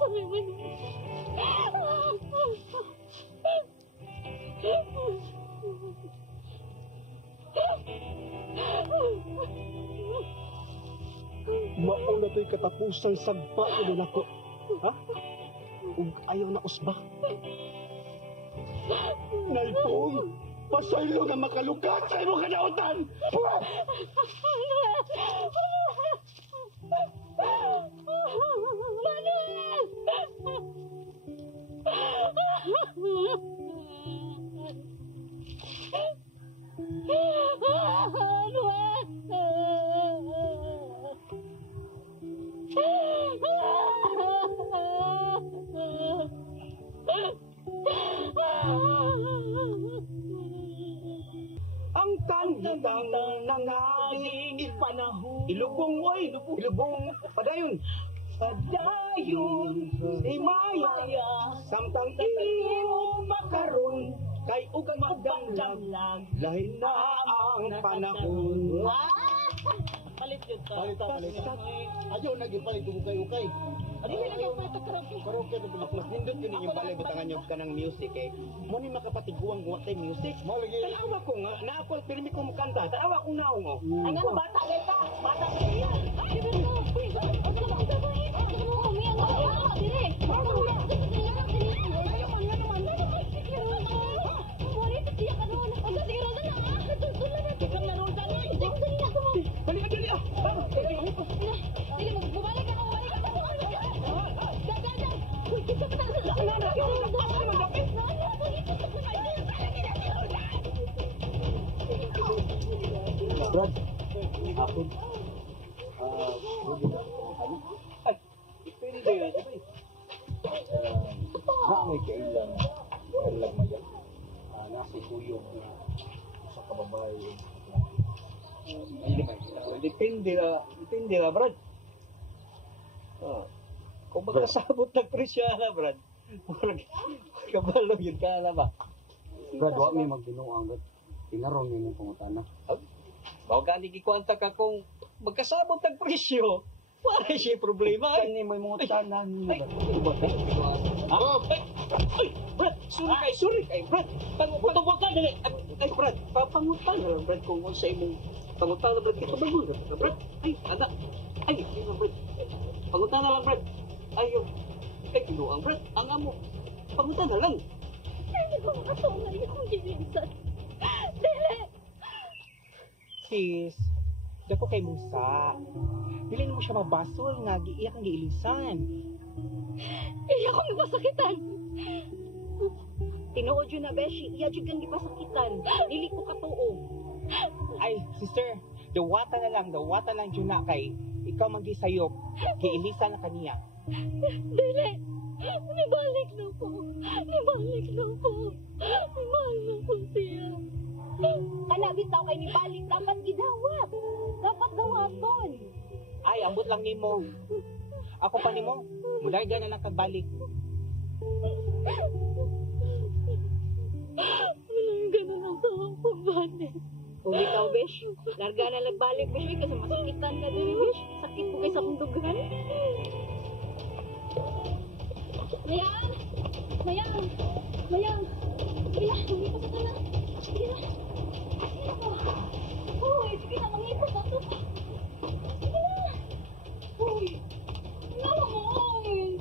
Sabi mo Mao na to'y katapusang sagpa ko din ako. Ha? Ug ayaw na usba. Naipong, pasaylo na makalukat sa imong kadautan! Ang tangitang nangaging ipanahon. Ilubong, oy! Ilubong! Padayon! Padayon! Imaya! Samtang imo makaroon kay ug magdamlag lahi na ang panahon. Palit yun ta. Palit. Ayaw nagipalit ko ukay-ukay. Ano yung lagay pa ito karaoke? Karaoke na pala. Mas nindot yun yung balay butangan nyo ka ng music eh. Mo ni makapatiguang guwa tayo music. Mo lagi. Tanawa ko nga, naapol pirmi ko makanta. Tanawa ko naong o. Ang ano, bata kayo ta. Bata kayo yan. Ay, di ba ito? Please, ano ba? Ano ba? Ano mo kami? Ano ba? Direk. Ano ba? Balik ka dali ah. Ay, depende yun. May kailang mayan. Nasa tuyok na sa kababae. Depende la, Brad. Kung magkasabot ng presyo na, Brad, kabalo yun ka na ba? Brad, wag may magbinuang, but tinarong yun yung pangutana. Bawa ka hindi kikwanta ka kung magkasabot ng presyo, wala siya problema. Kani may mga tanan nila. Brad, sorry kay Brad. Pangutang ka dali. Ay, Brad, papangutang na, Brad, kung sa imong pangutang na, Brad, ito ba mo? Brad, ay, anak. Ay, Brad. Pangutang na lang, Brad. Ayaw. Ay, kinuang, Brad. Ang amo. Pangutang na lang. Hindi ko makatungan yung gilinsan. Dili! Sis, dako kay Musa. Dili mo siya mabasol nga giiyak ang giilisan. Iya ko mapasakitan. Tinuod yun na, Beshi. Iya jud kang gipasakitan. Dili ko katuo. Ay, sister, dawata lang dyan na kay ikaw maggisayop. Giilisan na kaniya. Dili! Nibalik na po. Nibalik na po. Mahal na po siya. Kana bitaw kay nibalik dapat gidawat. Dapat dawaton. Ay, ambot lang nimo. Ako pa nimo, mulay na nakagbalik. Walang na lang sa akong bane. Kung ikaw, Besh, larga na nagbalik, Besh, kasi masakitan ka din, Besh. Sakit po kayo sa akong dugan. Mayang! Mayang! Mayang! Ila, mangipot ka na. Ila. Uy, sige na, mangipot ako. Sige na. Uy. Nawa mo, uy.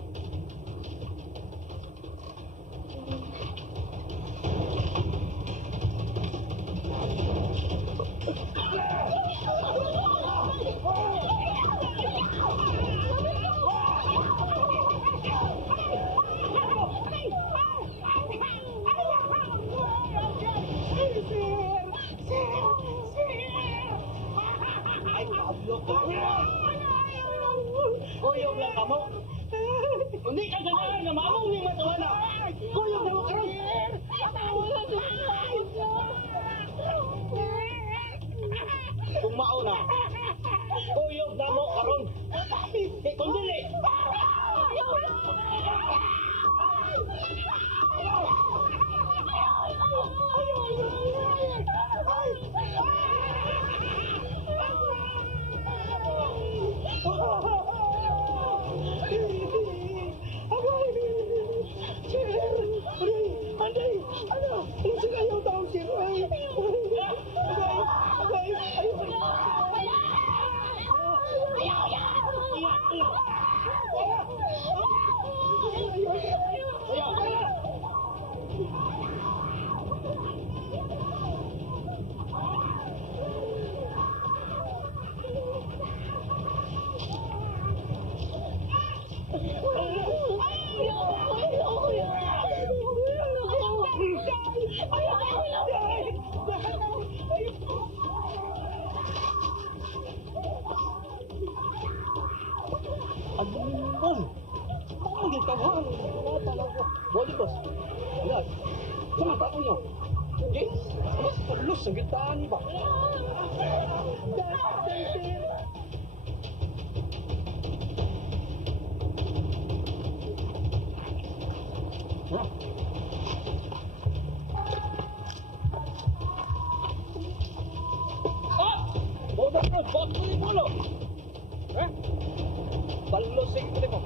Kuyog lang ka mo. Hindi ka ganaan na mamong yung matawana. Kuyog lang ka rin. Kung mauna, kuyog na mo karon. Kung dili.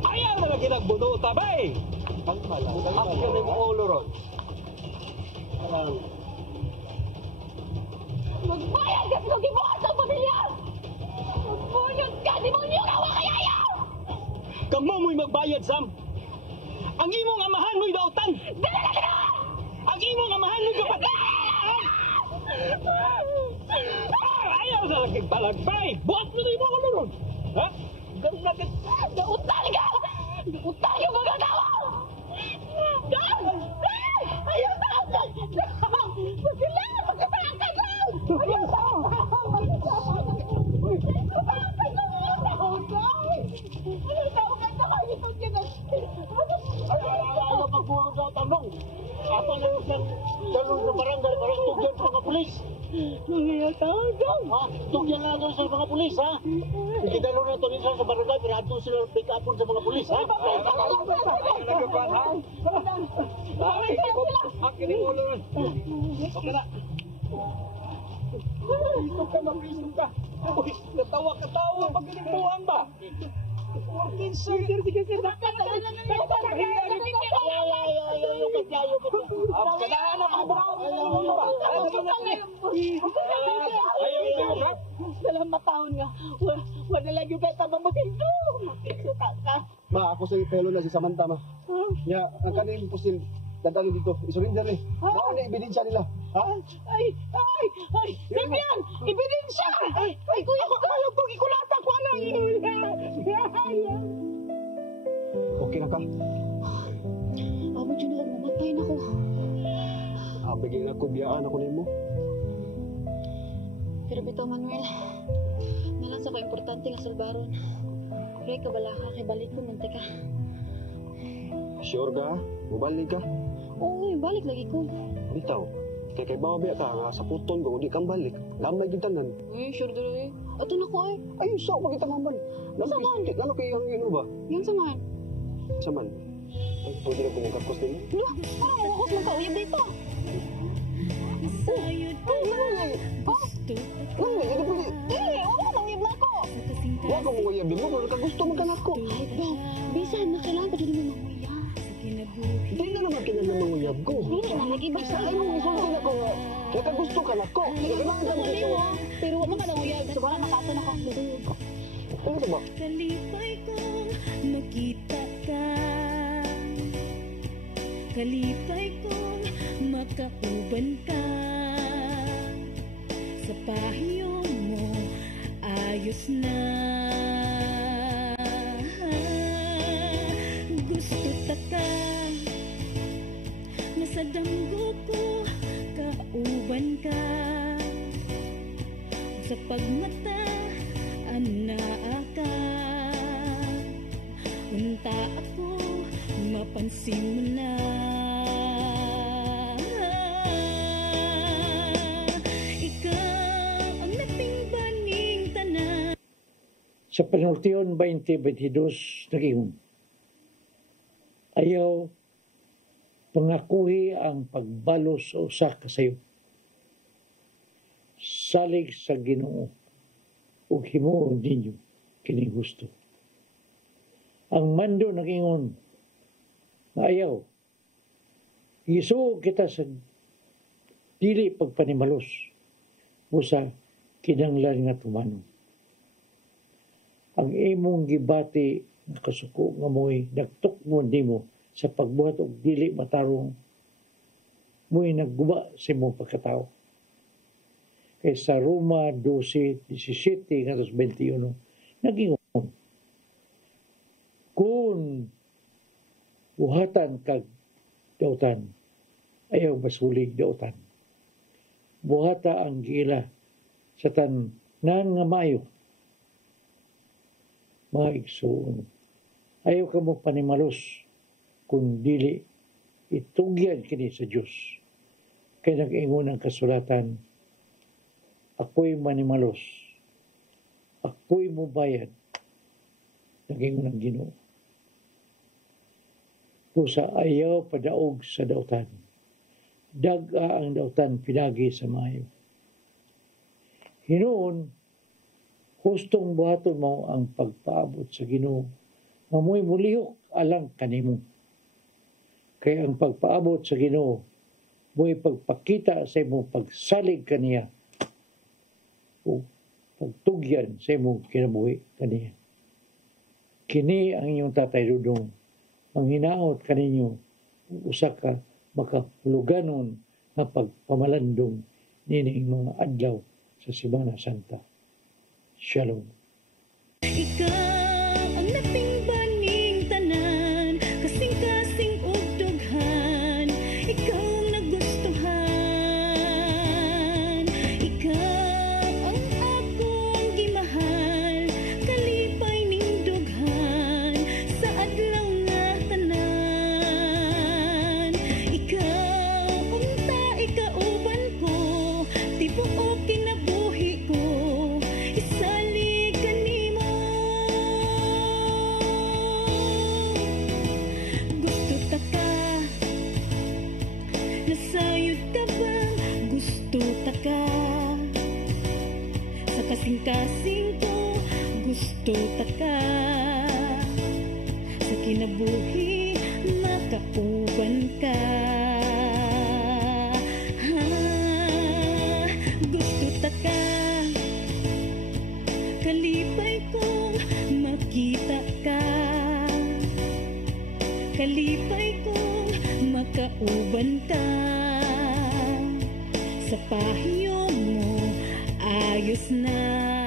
Ayaw na lagi nagbuno tabay. Ako na mo ulo ron. Magbayad ka sa gibuhat sa pamilya! Magbuyod ka! Di mo niyo kawa kaya yaw! Kamu mo'y magbayad, Sam. Ang imong amahan mo'y dautan. Dala na ka! Ang imong amahan mo'y kapatid. Ayaw na lagi palagbay. Buhat mo na yung ulo ron. Ha? Ganun na ka. Nautang ka! Nautang yung mga tawa! Ayaw na! Magkila! Magkapaan ka lang! Ayaw na! Magkapaan ka lang! dalon sa barangay para tugyan sa mga pulis. Ha? Tugyan na natin sa mga pulis, ha? Hindi dalon na ito nila sa barangay para ato sila pick upon sa mga pulis, ha? Akin yung ulo nun. Okay na. Isog ka, mag-isog ka. Uy, natawa-katawa, pagkalimpuan ba? Working sir, sige sir. Salamat taon nga. Wala lang yung beta ba maghinto. Ma, ako sa pelo na si Samantha, ma. Ya, ang kaning pusil, dadalhin dito. Isurrender eh. Baka na ebidensya nila. Ha? Ay! Damian! Ebidensya! Ay, kuya ko kayo kung ikulata ko lang yun. Okay na ka? Amo dyan ako, mamatay na ko. Bigyan ako, biyaan ako nimo. Pero bitaw Manuel, nalang sa ka-importante nga salbaron. Kaya kabala ka, kay balik ko, nante ka. Sure ka? Mabalik ka? Oo, balik lagi ko. Bitaw, kay bawa biya ka, nga sa puton ko, di kang balik. Lamay din tanan. Uy, sure dito eh. Ato na ko ay. Ayun, so, makita maman. Saman? Ano kayo ang yun ba? Yan saman. Saman? Ay, pwede na pinagkakos din. Lo, parang mawakos lang ka, uyab dito. Ay, nanay. Nanay, ano pwede? Oo, mangyab na ako. Huwag akong manguyab din mo, pero kagusto mo ka na ako. Ay, ba, bisan na kailangan pa dyan mo manguyab. Hindi na naman kailangan manguyab ko. Hindi na, nag-ibasa. Ay, mo, isulti na ko nga. Kaya kagusto ka na ako. Kailangan ka Hindi mo, pero huwag mo ka nanguyab. Sobrang nakatan ako. Ano ito ba? Kalipay kong makita ka, kalipay kong makauban ka. Sa pahiyo mo, ayos na. Gusto ta ka, nasa damgo ko, kauban ka. Sa pagmata, anaa ka. Unta ako, mapansin mo na. Ikaw ang natingbaning tanan. Sa Panultiyon 2022 nag-ingon, ayaw pangakuhi ang pagbalos sa usa ka sayo. Salig sa Ginoo ug himuon ninyo kini gusto. Ang mando nag-ingon, maayaw, isuo kita sa dili pagpanimalos usa kinahanglan nga tumano. Ang imong gibati nga kasuko nga mo'y nagtukmon nimo sa pagbuhat og dili matarong mo'y nagguba sa imong pagkatao. Kay sa Roma 12:17-21 nag-ingon, kung buhatan kag dautan, ayaw basulig dautan. Buhata ang gila sa tanan nga maayo. Mga igsoon, ayaw ka mo panimalos kung dili itugyan kini sa Diyos. Kaya nag-ingon ang kasulatan, ako'y manimalos, ako'y mubayad, nag-ingon ang Ginoo. Kusa ayaw padaog sa dautan, daga ang dautan pinagi sa maayo. Hinoon, hustong buhaton mo ang pagpaabot sa Ginoo, mamoy mulihok alang kanimo. Kaya ang pagpaabot sa Ginoo, mo'y pagpakita sa imong pagsalig kaniya o pagtugyan sa imong kinabuhi kaniya. Kini ang inyong Tatay Dudong, ang hinaot kaninyo, usa ka makahuluganon nga pagpamalandong nining mga adlaw sa Semana Santa. Shalom. Ikaw ang natingbaning tanan, kasing-kasing ug dughan. Ikaw ang nagustuhan. Ikaw ang akong gimahal, kalipay ning dughan sa adlaw nga tanan. Ikaw kasing ko gusto taka sa kinabuhi makauban ka. Gusto taka kalipay kong makita ka, kalipay kong makauban ka. Sa pahiyo mo ayos na.